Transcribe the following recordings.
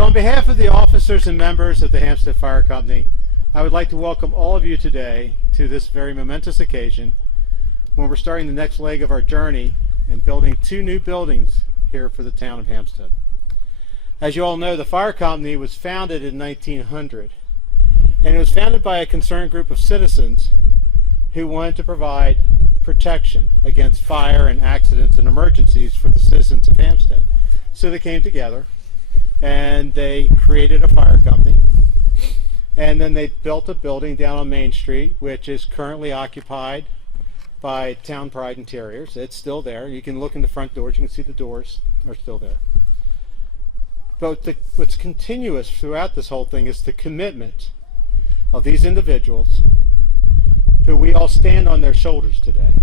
So on behalf of the officers and members of the Hampstead Fire Company, I would like to welcome all of you today to this very momentous occasion when we're starting the next leg of our journey in building 2 new buildings here for the town of Hampstead. As you all know, the fire company was founded in 1900, and it was founded by a concerned group of citizens who wanted to provide protection against fire and accidents and emergencies for the citizens of Hampstead. So they came together and they created a fire company, and then they built a building down on Main Street, which is currently occupied by Town Pride Interiors. It's still there. You can look in the front doors, you can see the doors are still there. But what's continuous throughout this whole thing is the commitment of these individuals who we all stand on their shoulders today.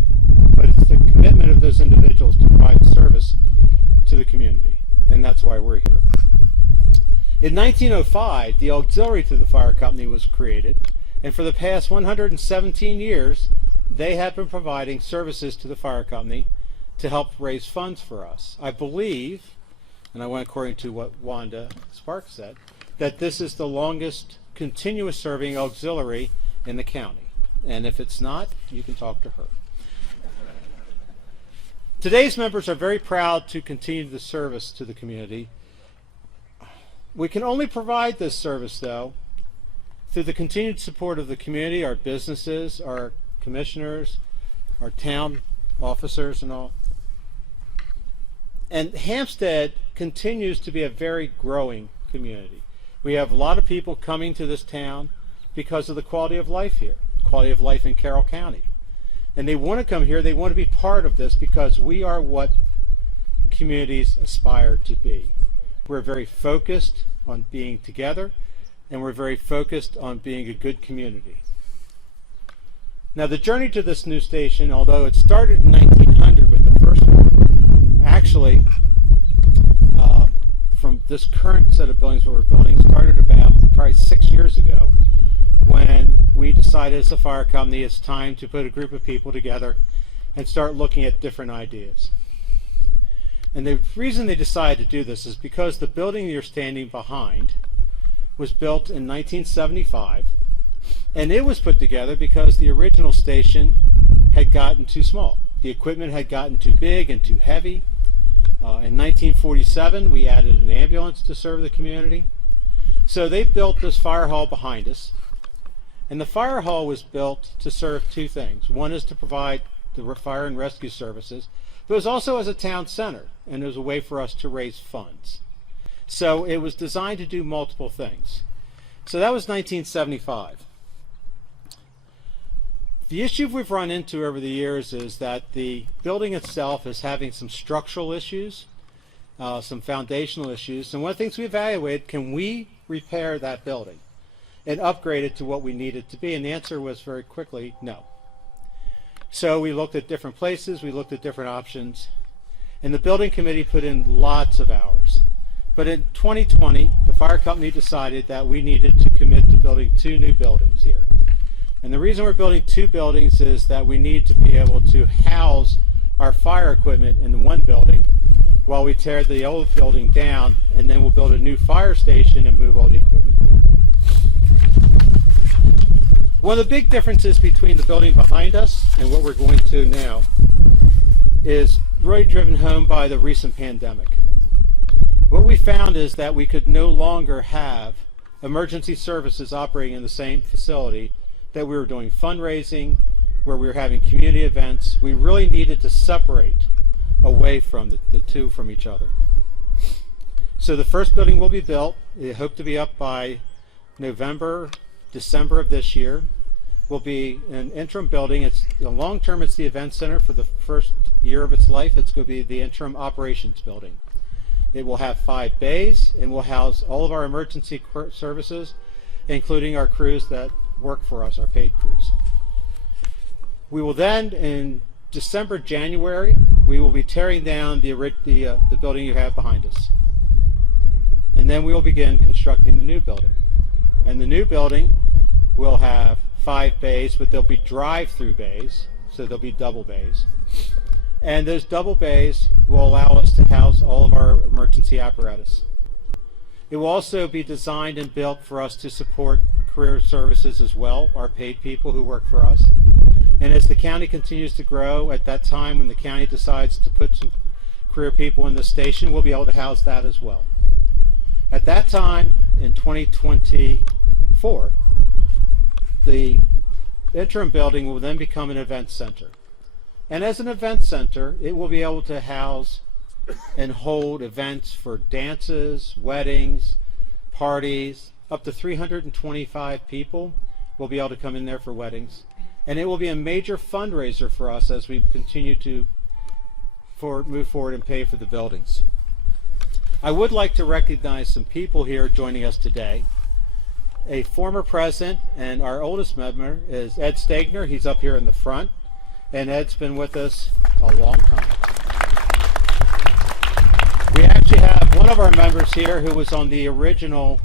But it's the commitment of those individuals to provide service to the community, and that's why we're here. In 1905, the auxiliary to the fire company was created, and for the past 117 years, they have been providing services to the fire company to help raise funds for us. I believe, and I went according to what Wanda Sparks said, that this is the longest continuous serving auxiliary in the county. And if it's not, you can talk to her. Today's members are very proud to continue the service to the community. We can only provide this service, though, through the continued support of the community, our businesses, our commissioners, our town officers and all. And Hampstead continues to be a very growing community. We have a lot of people coming to this town because of the quality of life here, quality of life in Carroll County. And they want to come here, they want to be part of this because we are what communities aspire to be. We're very focused on being together, and we're very focused on being a good community. Now, the journey to this new station, although it started in 1900 with the first one, actually, from this current set of buildings that we're building, started about probably 6 years ago when we decided as a fire company it's time to put a group of people together and start looking at different ideas. And the reason they decided to do this is because the building you're standing behind was built in 1975, and it was put together because the original station had gotten too small. The equipment had gotten too big and too heavy. In 1947, we added an ambulance to serve the community. So they built this fire hall behind us, and the fire hall was built to serve 2 things. One is to provide the fire and rescue services, but it was also as a town center, and it was a way for us to raise funds. So it was designed to do multiple things. So that was 1975. The issue we've run into over the years is that the building itself is having some structural issues, some foundational issues, and one of the things we evaluated, can we repair that building and upgrade it to what we need it to be? And the answer was very quickly, no. So we looked at different places, we looked at different options, and the building committee put in lots of hours. But in 2020, the fire company decided that we needed to commit to building 2 new buildings here. And the reason we're building 2 buildings is that we need to be able to house our fire equipment in the one building while we tear the old building down, and then we'll build a new fire station and move all the equipment there. One of the big differences between the building behind us and what we're going to now is really driven home by the recent pandemic. What we found is that we could no longer have emergency services operating in the same facility that we were doing fundraising, where we were having community events. We really needed to separate away from the 2 from each other. So the first building will be built. We hope to be up by November, December of this year. Will be an interim building. It's long term, it's the event center. For the first year of its life, it's going to be the interim operations building. It will have 5 bays and will house all of our emergency services, including our crews that work for us, our paid crews. We will then, in December, January, we will be tearing down the building you have behind us. And then we will begin constructing the new building. And the new building will have 5 bays, but there'll be drive-through bays, so there'll be double bays. And those double bays will allow us to house all of our emergency apparatus. It will also be designed and built for us to support career services as well, our paid people who work for us. And as the county continues to grow, at that time when the county decides to put some career people in the station, we'll be able to house that as well. At that time, in 2024, the interim building will then become an event center. And as an event center, it will be able to house and hold events for dances, weddings, parties. Up to 325 people will be able to come in there for weddings. And it will be a major fundraiser for us as we continue to move forward and pay for the buildings. I would like to recognize some people here joining us today. A former president, and our oldest member is Ed Stegner. He's up here in the front, and Ed's been with us a long time. We actually have one of our members here who was on the original,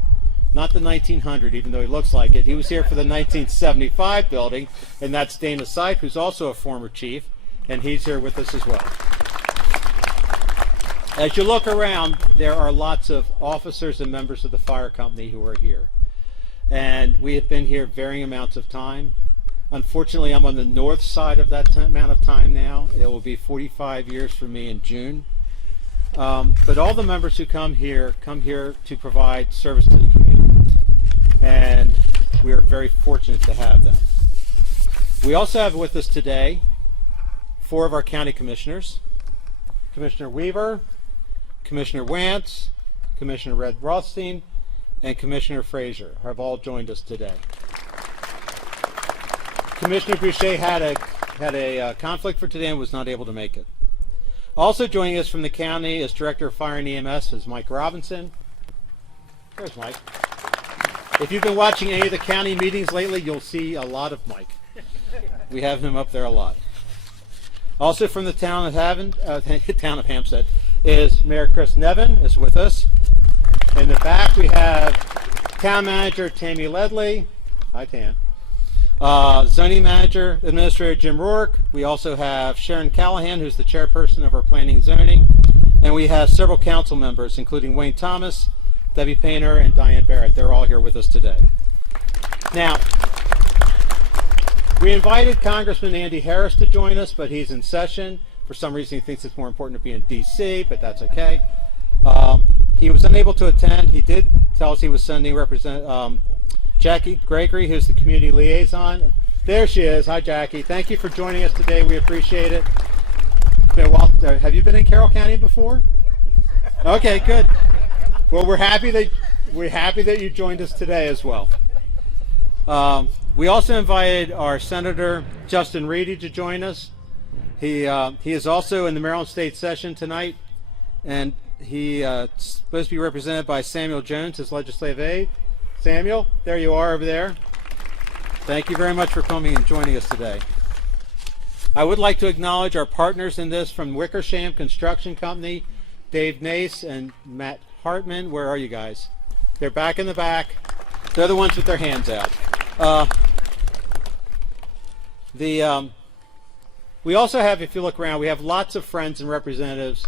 not the 1900, even though he looks like it. He was here for the 1975 building, and that's Dana Seif, who's also a former chief, and he's here with us as well. As you look around, there are lots of officers and members of the fire company who are here. And we have been here varying amounts of time. Unfortunately, I'm on the north side of that amount of time now. It will be 45 years for me in June. But all the members who come here to provide service to the community. And we are very fortunate to have them. We also have with us today 4 of our county commissioners. Commissioner Weaver, Commissioner Wantz, Commissioner Red Rothstein, and Commissioner Frazier have all joined us today. Commissioner Boucher had a conflict for today and was not able to make it. Also joining us from the county as Director of Fire and EMS is Mike Robinson. There's Mike. If you've been watching any of the county meetings lately, you'll see a lot of Mike. We have him up there a lot. Also from the town of Hampstead is Mayor Chris Nevin is with us. In the back we have Town Manager Tammy Ledley. Hi, Tam. Zoning Manager Administrator Jim Rourke. We also have Sharon Callahan, who's the chairperson of our Planning and Zoning. And we have several council members, including Wayne Thomas, Debbie Painter, and Diane Barrett. They're all here with us today. Now, we invited Congressman Andy Harris to join us, but he's in session. For some reason, he thinks it's more important to be in D.C., but that's okay. He was unable to attend. He did tell us he was sending Jackie Gregory, who's the community liaison. There she is. Hi, Jackie. Thank you for joining us today. We appreciate it. Have you been in Carroll County before? Okay, good. Well, we're happy that you joined us today as well. We also invited our Senator Justin Reedy to join us. He is also in the Maryland State Session tonight, and he is supposed to be represented by Samuel Jones, his legislative aide. Samuel, there you are over there. Thank you very much for coming and joining us today. I would like to acknowledge our partners in this from Wickersham Construction Company, Dave Nace and Matt Hartman. Where are you guys? They're back in the back. They're the ones with their hands out. We also have, if you look around, we have lots of friends and representatives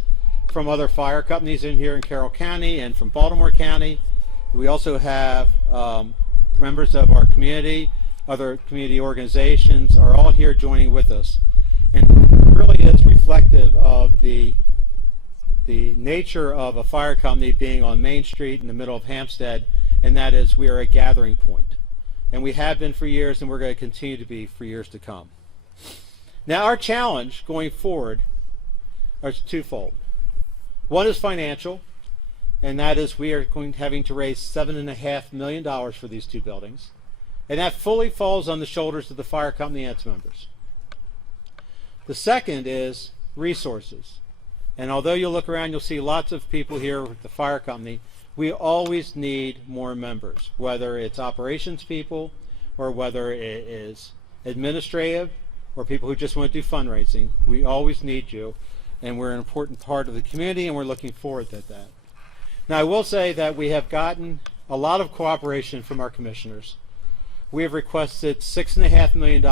from other fire companies in here in Carroll County and from Baltimore County. We also have members of our community, other community organizations are all here joining with us. And it really is reflective of the nature of a fire company being on Main Street in the middle of Hampstead, and that is we are a gathering point. And we have been for years, and we're going to continue to be for years to come. Now, our challenge going forward is twofold. One is financial, and that is we are having to raise $7.5 million for these 2 buildings. And that fully falls on the shoulders of the fire company and its members. The second is resources. And although you look around, you'll see lots of people here with the fire company, we always need more members, whether it's operations people or whether it is administrative or people who just want to do fundraising. We always need you, and we're an important part of the community, and we're looking forward to that. Now, I will say that we have gotten a lot of cooperation from our commissioners. We have requested $6.5 million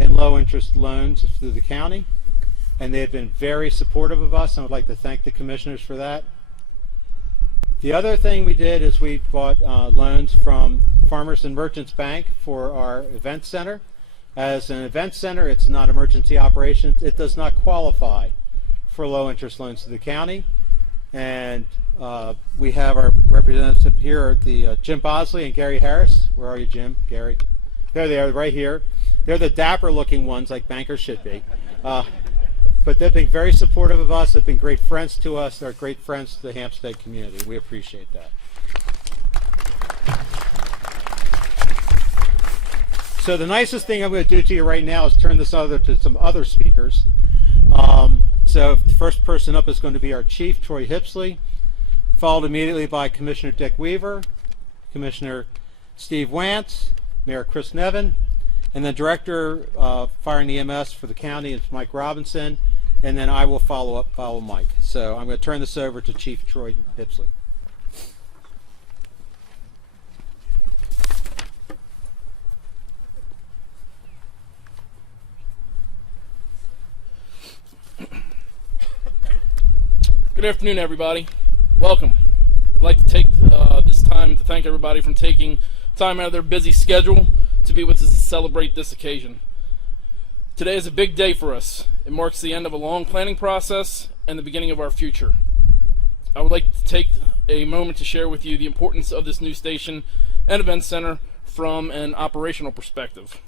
in low-interest loans through the county, and they have been very supportive of us, and I would like to thank the commissioners for that. The other thing we did is we bought loans from Farmers and Merchants Bank for our event center. As an event center, it's not emergency operations. It does not qualify for low interest loans to the county. And we have our representatives here, Jim Bosley and Gary Harris. Where are you, Jim? Gary? There they are, right here. They're the dapper looking ones, like bankers should be. But they've been very supportive of us. They've been great friends to us. They're great friends to the Hampstead community. We appreciate that. So the nicest thing I'm going to do to you right now is turn this over to some other speakers. So the first person up is going to be our Chief, Troy Hipsley, followed immediately by Commissioner Dick Weaver, Commissioner Steve Wantz, Mayor Chris Nevin, and then Director of Fire and EMS for the county is Mike Robinson, and then I will follow Mike. So I'm going to turn this over to Chief Troy Hipsley. Good afternoon, everybody. Welcome. I'd like to take this time to thank everybody for taking time out of their busy schedule to be with us to celebrate this occasion. Today is a big day for us. It marks the end of a long planning process and the beginning of our future. I would like to take a moment to share with you the importance of this new station and event center from an operational perspective.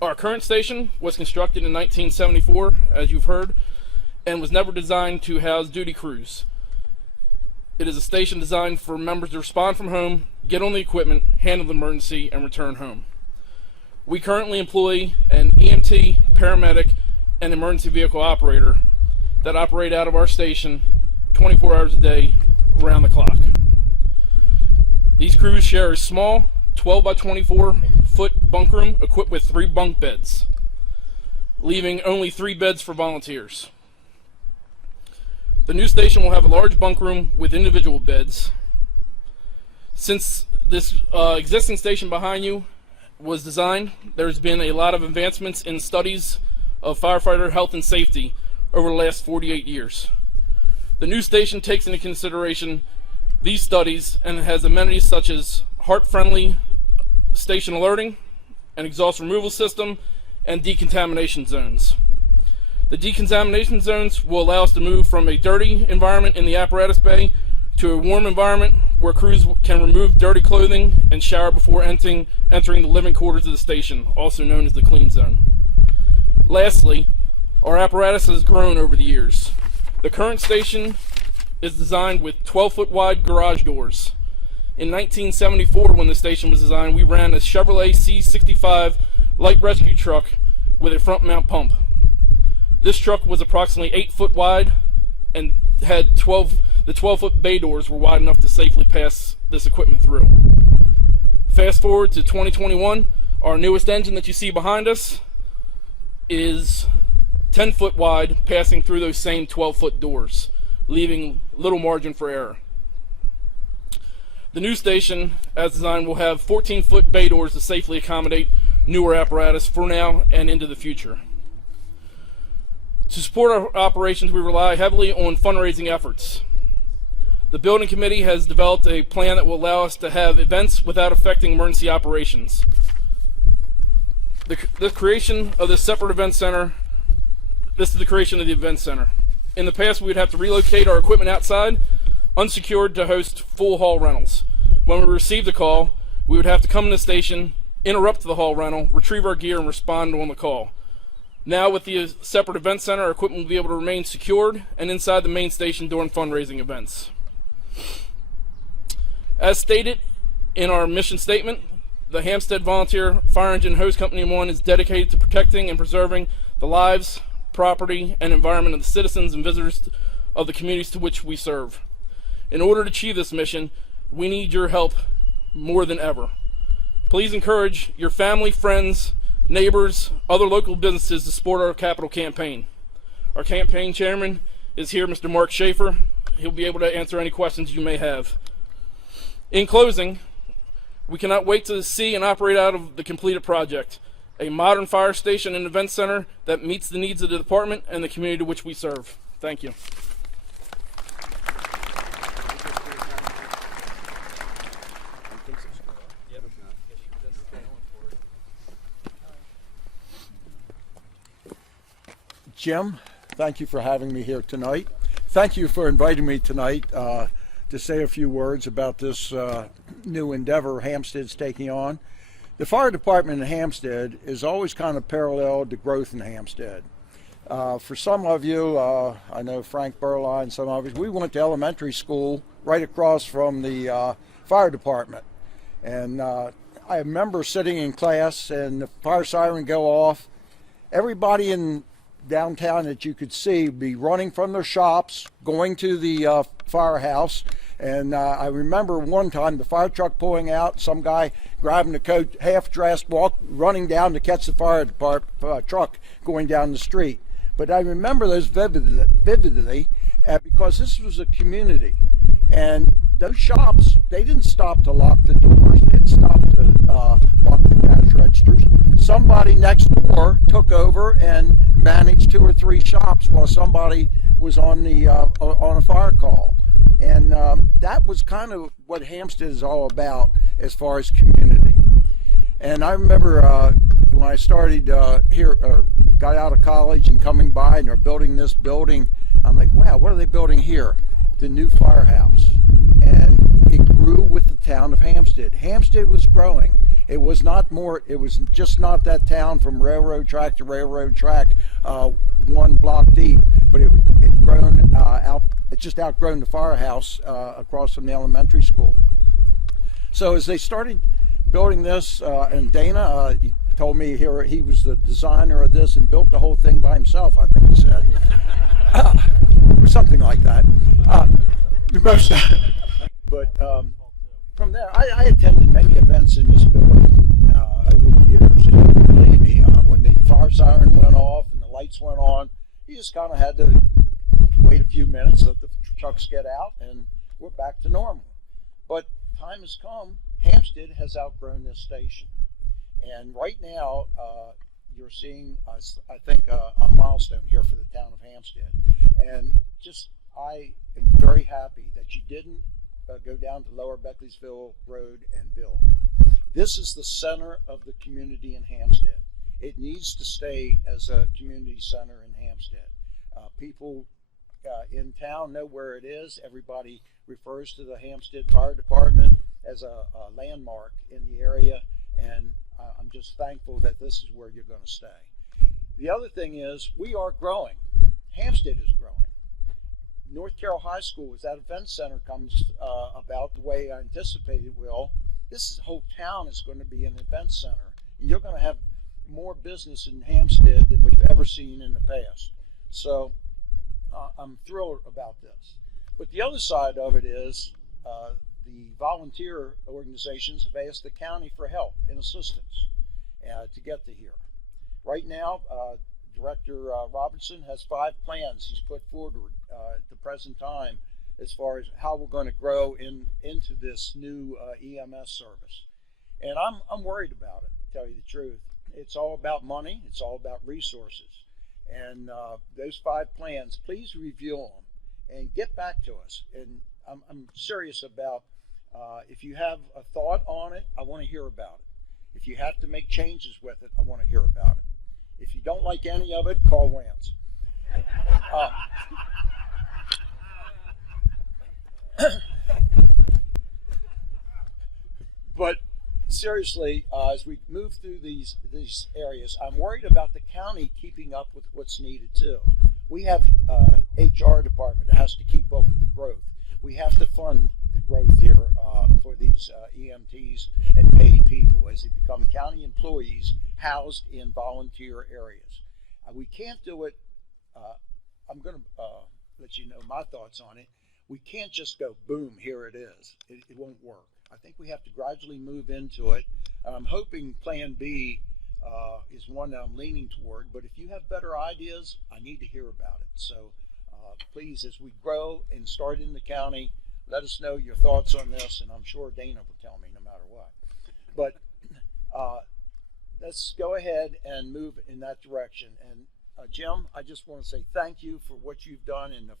Our current station was constructed in 1974, as you've heard, and was never designed to house duty crews. It is a station designed for members to respond from home, get on the equipment, handle the emergency, and return home. We currently employ an EMT, paramedic, and emergency vehicle operator that operate out of our station 24 hours a day, around the clock. These crews share a small 12 by 24 foot bunk room equipped with 3 bunk beds, leaving only 3 beds for volunteers. The new station will have a large bunk room with individual beds. Since this existing station behind you was designed, there's been a lot of advancements in studies of firefighter health and safety over the last 48 years. The new station takes into consideration these studies and has amenities such as heart-friendly station alerting, an exhaust removal system, and decontamination zones. The decontamination zones will allow us to move from a dirty environment in the apparatus bay to a warm environment where crews can remove dirty clothing and shower before entering the living quarters of the station, also known as the clean zone. Lastly, our apparatus has grown over the years. The current station is designed with 12-foot wide garage doors. In 1974, when the station was designed, we ran a Chevrolet C65 light rescue truck with a front mount pump. This truck was approximately 8 foot wide and had the 12-foot bay doors were wide enough to safely pass this equipment through. Fast forward to 2021, our newest engine that you see behind us is 10 foot wide, passing through those same 12-foot doors, leaving little margin for error. The new station, as designed, will have 14-foot bay doors to safely accommodate newer apparatus for now and into the future. To support our operations, we rely heavily on fundraising efforts. The building committee has developed a plan that will allow us to have events without affecting emergency operations. The creation of this separate event center, this is the creation of the event center. In the past, we would have to relocate our equipment outside, unsecured, to host full hall rentals. When we received a call, we would have to come to the station, interrupt the hall rental, retrieve our gear, and respond on the call. Now, with the separate event center, our equipment will be able to remain secured and inside the main station during fundraising events. As stated in our mission statement, the Hampstead Volunteer Fire Engine Hose Company 1 is dedicated to protecting and preserving the lives, property, and environment of the citizens and visitors of the communities to which we serve. In order to achieve this mission, we need your help more than ever. Please encourage your family, friends, neighbors, other local businesses to support our capital campaign. Our campaign chairman is here, Mr. Mark Schaefer. He'll be able to answer any questions you may have. In closing, we cannot wait to see and operate out of the completed project, a modern fire station and event center that meets the needs of the department and the community to which we serve. Thank you. Jim, thank you for having me here tonight. Thank you for inviting me tonight to say a few words about this new endeavor Hampstead's taking on. The fire department in Hampstead is always kind of paralleled to growth in Hampstead. For some of you, I know Frank Burline and some of us, we went to elementary school right across from the fire department. And I remember sitting in class and the fire siren go off. Everybody in downtown that you could see would be running from their shops, going to the firehouse. And I remember one time the fire truck pulling out, some guy grabbing the coat, half dressed, running down to catch the fire truck going down the street. But I remember those vividly because this was a community. And those shops, they didn't stop to lock the doors. They didn't stop to lock the cash registers. Somebody next door took over and managed 2 or 3 shops while somebody was on a fire call. And that was kind of what Hampstead is all about as far as community. And I remember when I started got out of college and coming by and they're building this building, I'm like, wow, what are they building here? The new firehouse. And it grew with the town of Hampstead. Hampstead was growing. It was just not that town from railroad track to railroad track, 1 block deep, but it just outgrown the firehouse across from the elementary school. So as they started building this, and Dana, he told me here he was the designer of this and built the whole thing by himself, I think he said, or something like that. But from there, I attended many events in this building over the years, and believe me, when the fire siren went off and the lights went on, you just kind of had to wait a few minutes, let the trucks get out, and we're back to normal. But time has come. Hampstead has outgrown this station. And right now, you're seeing, I think, a milestone here for the town of Hampstead. And I am very happy that you didn't go down to Lower Beckley'sville Road and build. This is the center of the community in Hampstead. It needs to stay as a community center in Hampstead. People in town know where it is. Everybody refers to the Hampstead Fire Department as a landmark in the area, and I'm just thankful that this is where you're going to stay. The other thing is we are growing. Hampstead is growing. North Carroll High School, as that event center comes about the way I anticipate it will, this whole town is going to be an event center. And you're going to have more business in Hampstead than we've ever seen in the past. So I'm thrilled about this. But the other side of it is the volunteer organizations have asked the county for help and assistance to get to here. Right now, Director Robertson has 5 plans he's put forward at the present time as far as how we're going to grow into this new EMS service. And I'm worried about it, to tell you the truth. It's all about money. It's all about resources. And those 5 plans, please review them and get back to us. And I'm serious about if you have a thought on it, I want to hear about it. If you have to make changes with it, I want to hear about it. If you don't like any of it, call Wance. But seriously, as we move through these areas, I'm worried about the county keeping up with what's needed too. We have HR department that has to keep up with the growth. We have to fund the growth here for these EMTs and paid people as they become county employees housed in volunteer areas. We can't do it. I'm going to let you know my thoughts on it. We can't just go, boom, here it is. It won't work. I think we have to gradually move into it. And I'm hoping Plan B is one that I'm leaning toward. But if you have better ideas, I need to hear about it. So please, as we grow and start in the county, let us know your thoughts on this. And I'm sure Dana will tell me no matter what. But let's go ahead and move in that direction. And Jim, I just want to say thank you for what you've done in the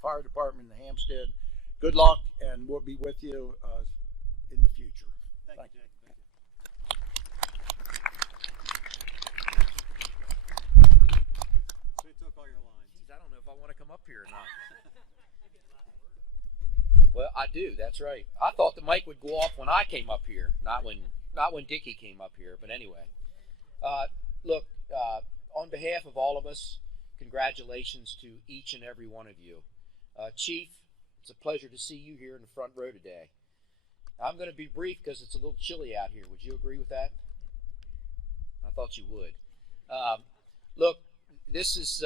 fire department in Hampstead. Good luck, and we'll be with you in the future. Thank you. So we took if I want to come up here or not. Well, I do. That's right. I thought the mic would go off when I came up here, not when Dickie came up here. But anyway, look, on behalf of all of us, congratulations to each and every one of you. Chief, it's a pleasure to see you here in the front row today. I'm going to be brief because it's a little chilly out here. Would you agree with that? I thought you would. Look, this is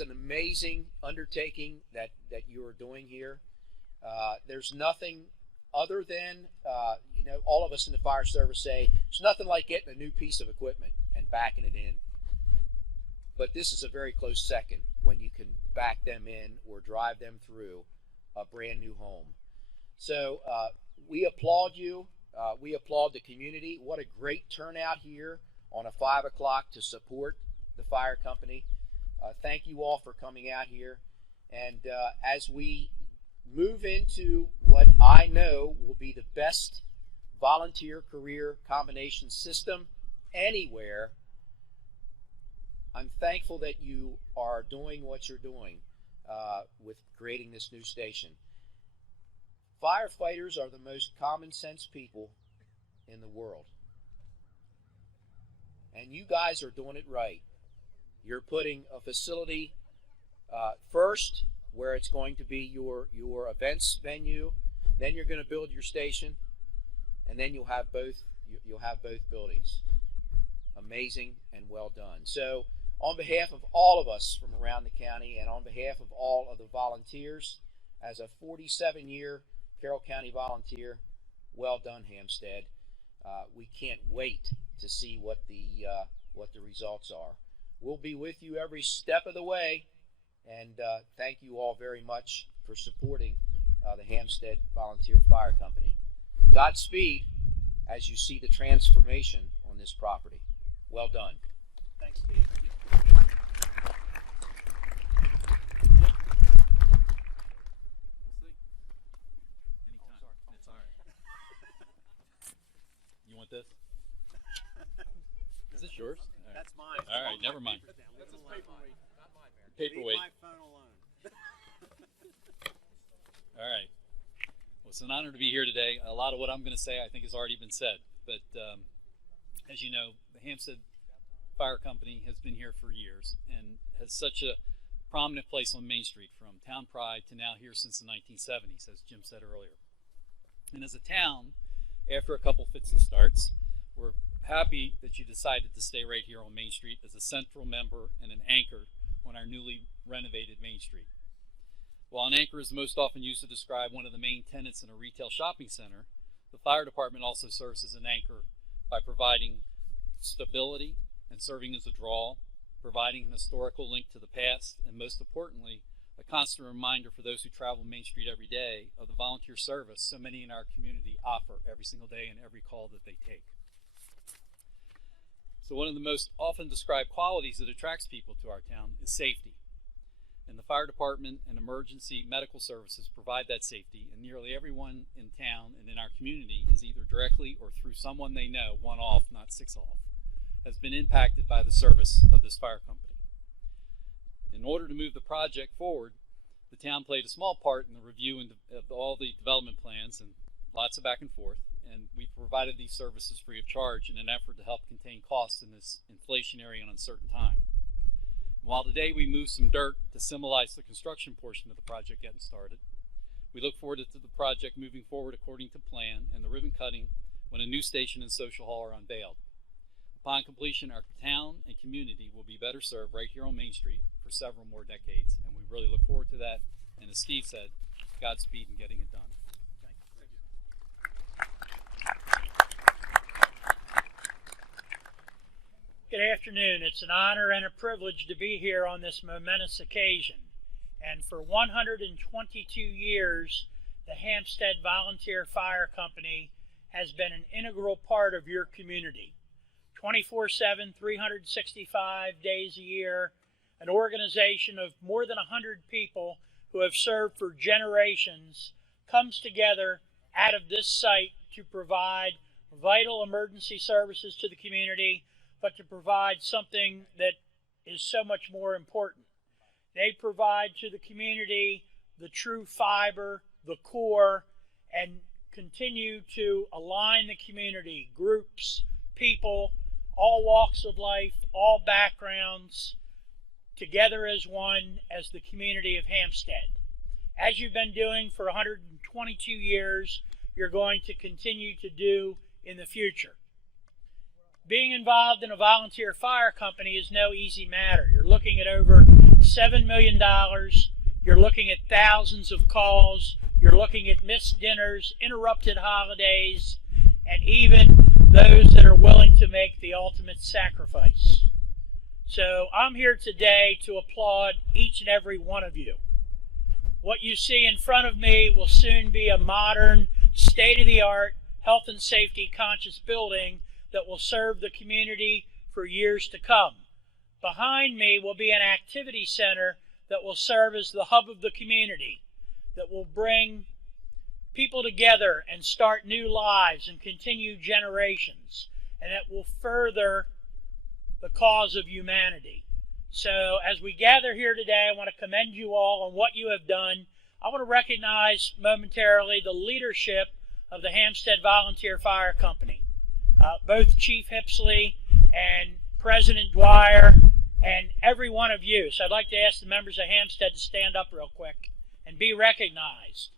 an amazing undertaking that you are doing here. There's nothing other than, all of us in the fire service say, it's nothing like getting a new piece of equipment and backing it in. But this is a very close second when you can back them in or drive them through a brand new home. So we applaud you. We applaud the community. What a great turnout here on a 5 o'clock to support the fire company. Thank you all for coming out here. And as we move into what I know will be the best volunteer career combination system anywhere, I'm thankful that you are doing what you're doing with creating this new station. Firefighters are the most common sense people in the world. And you guys are doing it right. You're putting a facility first, where it's going to be your events venue. Then you're going to build your station, and then you'll have both buildings. Amazing and well done. So on behalf of all of us from around the county and on behalf of all of the volunteers, as a 47-year Carroll County volunteer, well done, Hampstead. We can't wait to see what the results are. We'll be with you every step of the way. And thank you all very much for supporting the Hampstead Volunteer Fire Company. Godspeed as you see the transformation on this property. Well done. Thanks, Steve. You want this? Is this yours? All right. That's mine. All right, never mind. That's his paperweight. Paperweight. Leave my phone alone. All right. Well, it's an honor to be here today. A lot of what I'm going to say, I think, has already been said. But as you know, the Hampstead Fire Company has been here for years and has such a prominent place on Main Street, from town pride to now here since the 1970s, as Jim said earlier. And as a town, after a couple fits and starts, we're happy that you decided to stay right here on Main Street as a central member and an anchor on our newly renovated Main Street. While an anchor is most often used to describe one of the main tenants in a retail shopping center, the fire department also serves as an anchor by providing stability and serving as a draw, providing an historical link to the past, and most importantly, a constant reminder for those who travel Main Street every day of the volunteer service so many in our community offer every single day in every call that they take. So one of the most often described qualities that attracts people to our town is safety. And the fire department and emergency medical services provide that safety, and nearly everyone in town and in our community is either directly or through someone they know, one off, not six off, has been impacted by the service of this fire company. In order to move the project forward, the town played a small part in the review of all the development plans and lots of back and forth, and we provided these services free of charge in an effort to help contain costs in this inflationary and uncertain time. While today we moved some dirt to symbolize the construction portion of the project getting started, we look forward to the project moving forward according to plan and the ribbon cutting when a new station and social hall are unveiled. Upon completion, our town and community will be better served right here on Main Street for several more decades, and we really look forward to that. And as Steve said, Godspeed in getting it done. Good afternoon. It's an honor and a privilege to be here on this momentous occasion. And for 122 years, the Hampstead Volunteer Fire Company has been an integral part of your community. 24/7, 365 days a year, an organization of more than 100 people who have served for generations comes together out of this site to provide vital emergency services to the community, but to provide something that is so much more important. They provide to the community the true fiber, the core, and continue to align the community, groups, people, all walks of life, all backgrounds, together as one, as the community of Hampstead. As you've been doing for 122 years, you're going to continue to do in the future. Being involved in a volunteer fire company is no easy matter. You're looking at over $7 million. You're looking at thousands of calls. You're looking at missed dinners, interrupted holidays, and even those that are willing to make the ultimate sacrifice. So I'm here today to applaud each and every one of you. What you see in front of me will soon be a modern, state-of-the-art, health and safety conscious building that will serve the community for years to come. Behind me will be an activity center that will serve as the hub of the community, that will bring people together and start new lives and continue generations, and that will further the cause of humanity. So as we gather here today, I want to commend you all on what you have done. I want to recognize momentarily the leadership of the Hampstead Volunteer Fire Company. Both Chief Hipsley and President Dwyer and every one of you. So I'd like to ask the members of Hampstead to stand up real quick and be recognized.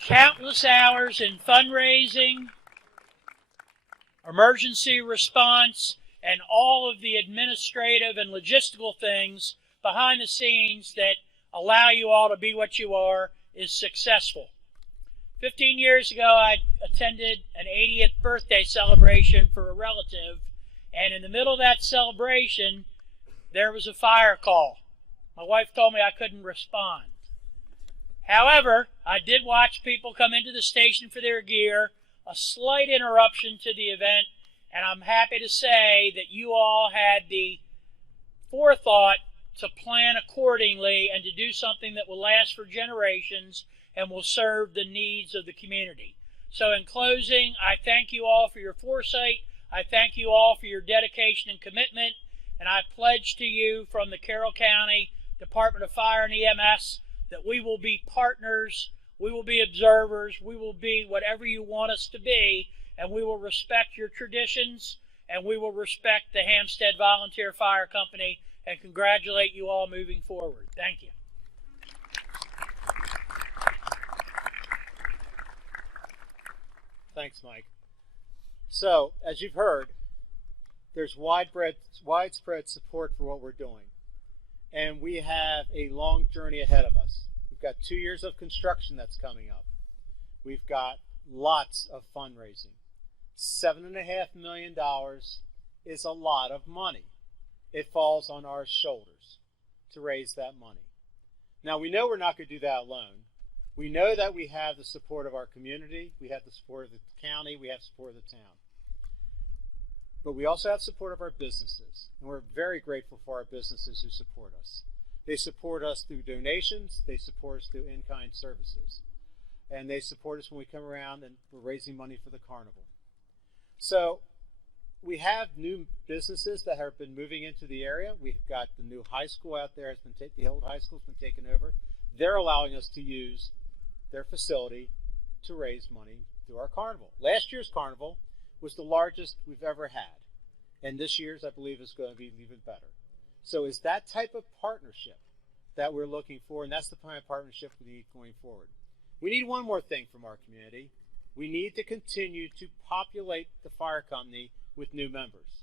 Countless hours in fundraising, emergency response, and all of the administrative and logistical things behind the scenes that allow you all to be what you are is successful. 15 years ago, I attended an 80th birthday celebration for a relative, and in the middle of that celebration, there was a fire call. My wife told me I couldn't respond. However, I did watch people come into the station for their gear, a slight interruption to the event, and I'm happy to say that you all had the forethought to plan accordingly and to do something that will last for generations and will serve the needs of the community. So in closing, I thank you all for your foresight. I thank you all for your dedication and commitment, and I pledge to you from the Carroll County Department of Fire and EMS that we will be partners, we will be observers, we will be whatever you want us to be, and we will respect your traditions, and we will respect the Hampstead Volunteer Fire Company, and congratulate you all moving forward. Thank you. Thanks, Mike. So, as you've heard, there's widespread support for what we're doing. And we have a long journey ahead of us. We've got 2 years of construction that's coming up. We've got lots of fundraising. $7.5 million is a lot of money. It falls on our shoulders to raise that money. Now, we know we're not going to do that alone. We know that we have the support of our community, we have the support of the county, we have support of the town. But we also have support of our businesses, and we're very grateful for our businesses who support us. They support us through donations, they support us through in-kind services, and they support us when we come around and we're raising money for the carnival. So we have new businesses that have been moving into the area. We've got the new high school out there, the old high school's been taken over. They're allowing us to use their facility to raise money through our carnival. Last year's carnival was the largest we've ever had, and this year's, I believe, is going to be even better. So it's that type of partnership that we're looking for, and that's the kind of partnership we need going forward. We need one more thing from our community. We need to continue to populate the fire company with new members.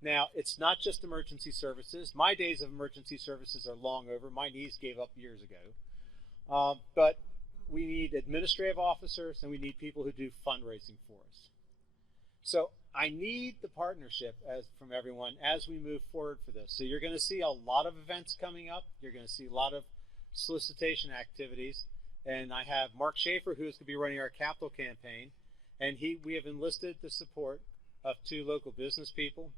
Now, it's not just emergency services. My days of emergency services are long over. My knees gave up years ago. But we need administrative officers, and we need people who do fundraising for us. So I need the partnership from everyone as we move forward for this. So you're going to see a lot of events coming up. You're going to see a lot of solicitation activities. And I have Mark Schaefer, who's going to be running our capital campaign. And we have enlisted the support of 2 local business people.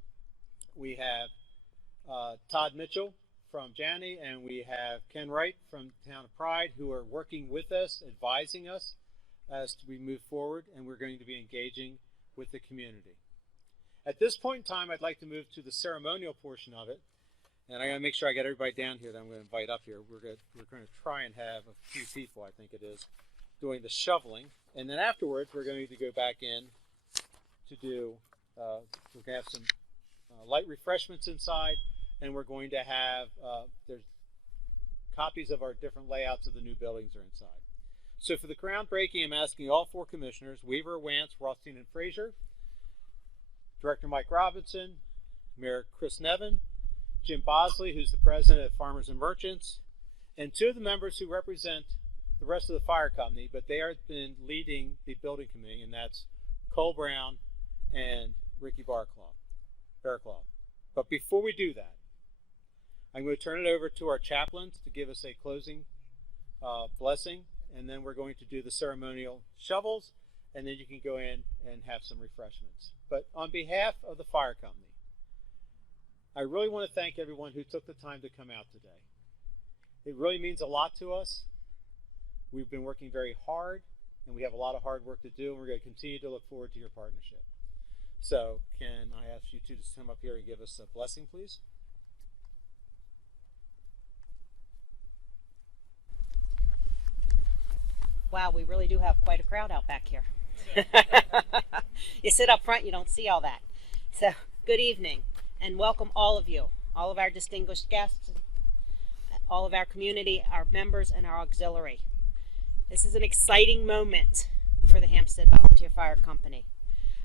We have Todd Mitchell from Janney, and we have Ken Wright from Town of Pride, who are working with us, advising us as we move forward, and we're going to be engaging with the community. At this point in time, I'd like to move to the ceremonial portion of it. And I gotta make sure I get everybody down here that I'm gonna invite up here. We're gonna try and have a few people, I think it is, doing the shoveling. And then afterwards, we're going to go back in to do, we're gonna have some light refreshments inside, and we're going to have, there's copies of our different layouts of the new buildings are inside. So for the groundbreaking, I'm asking all 4 commissioners, Weaver, Wance, Rothstein, and Frazier, Director Mike Robinson, Mayor Chris Nevin, Jim Bosley, who's the president of Farmers and Merchants, and 2 of the members who represent the rest of the fire company, but they have been leading the building committee, and that's Cole Brown and Ricky Bearclaw. But before we do that, I'm going to turn it over to our chaplains to give us a closing blessing, and then we're going to do the ceremonial shovels, and then you can go in and have some refreshments. But on behalf of the fire company, I really want to thank everyone who took the time to come out today. It really means a lot to us. We've been working very hard, and we have a lot of hard work to do, and we're going to continue to look forward to your partnership. So can I ask you two to come up here and give us a blessing, please? Wow, we really do have quite a crowd out back here. You sit up front, you don't see all that. So, good evening, and welcome all of you, all of our distinguished guests, all of our community, our members, and our auxiliary. This is an exciting moment for the Hampstead Volunteer Fire Company.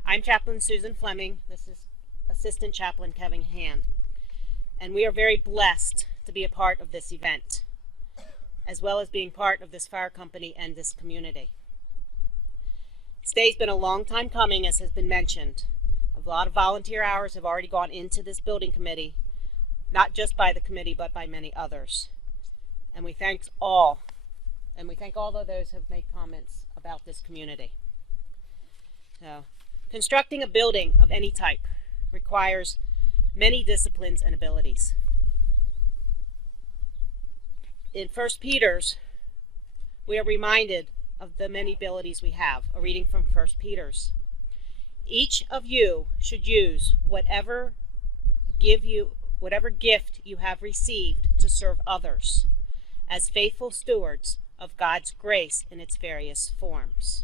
I'm Chaplain Susan Fleming. This is Assistant Chaplain Kevin Hand. And we are very blessed to be a part of this event, as well as being part of this fire company and this community. This day's been a long time coming, as has been mentioned. A lot of volunteer hours have already gone into this building committee, not just by the committee, but by many others. And we thank all of those who have made comments about this community. So, constructing a building of any type requires many disciplines and abilities. In 1 Peter's, we are reminded of the many abilities we have. A reading from 1 Peter's. Each of you should use whatever gift you have received to serve others as faithful stewards of God's grace in its various forms.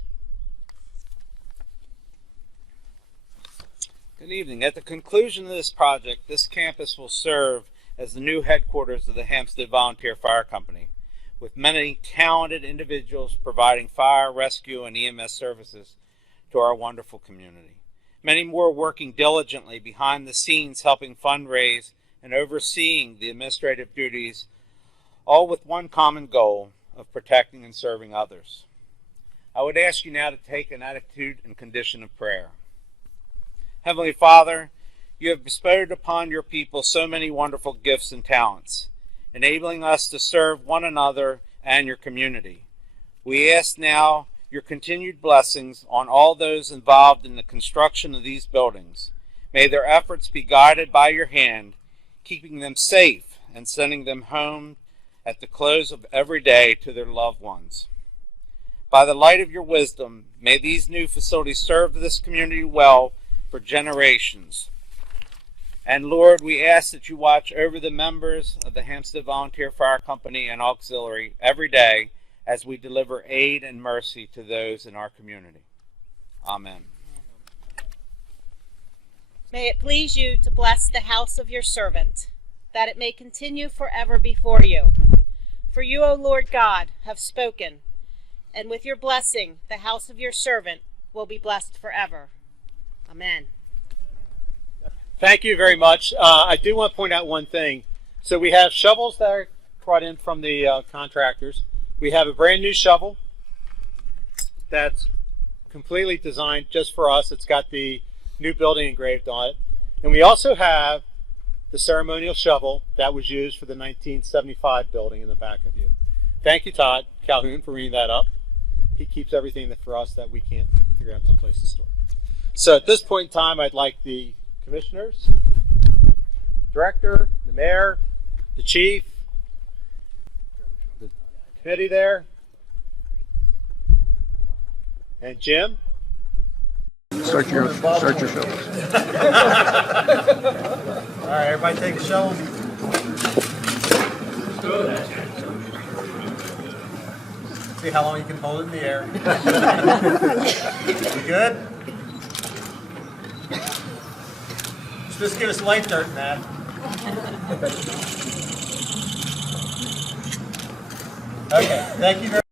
Good evening. At the conclusion of this project, this campus will serve as the new headquarters of the Hampstead Volunteer Fire Company, with many talented individuals providing fire, rescue, and EMS services to our wonderful community. Many more working diligently behind the scenes, helping fundraise and overseeing the administrative duties, all with one common goal of protecting and serving others. I would ask you now to take an attitude and condition of prayer. Heavenly Father, you have bestowed upon your people so many wonderful gifts and talents, enabling us to serve one another and your community. We ask now your continued blessings on all those involved in the construction of these buildings. May their efforts be guided by your hand, keeping them safe and sending them home at the close of every day to their loved ones. By the light of your wisdom, may these new facilities serve this community well for generations. And Lord, we ask that you watch over the members of the Hampstead Volunteer Fire Company and Auxiliary every day as we deliver aid and mercy to those in our community. Amen. May it please you to bless the house of your servant, that it may continue forever before you. For you, O Lord God, have spoken, and with your blessing the house of your servant will be blessed forever. Amen. Thank you very much. I do want to point out one thing. So we have shovels that are brought in from the contractors. We have a brand new shovel that's completely designed just for us. It's got the new building engraved on it. And we also have the ceremonial shovel that was used for the 1975 building in the back of you. Thank you, Todd Calhoun, for reading that up. He keeps everything that for us that we can't figure out someplace to store. So at this point in time, I'd like the commissioners, director, the mayor, the chief, the committee there, and Jim. Start your show. All right, everybody take a shovel. See how long you can hold it in the air. You good? Just give us light dirt, Matt. Okay, thank you very much.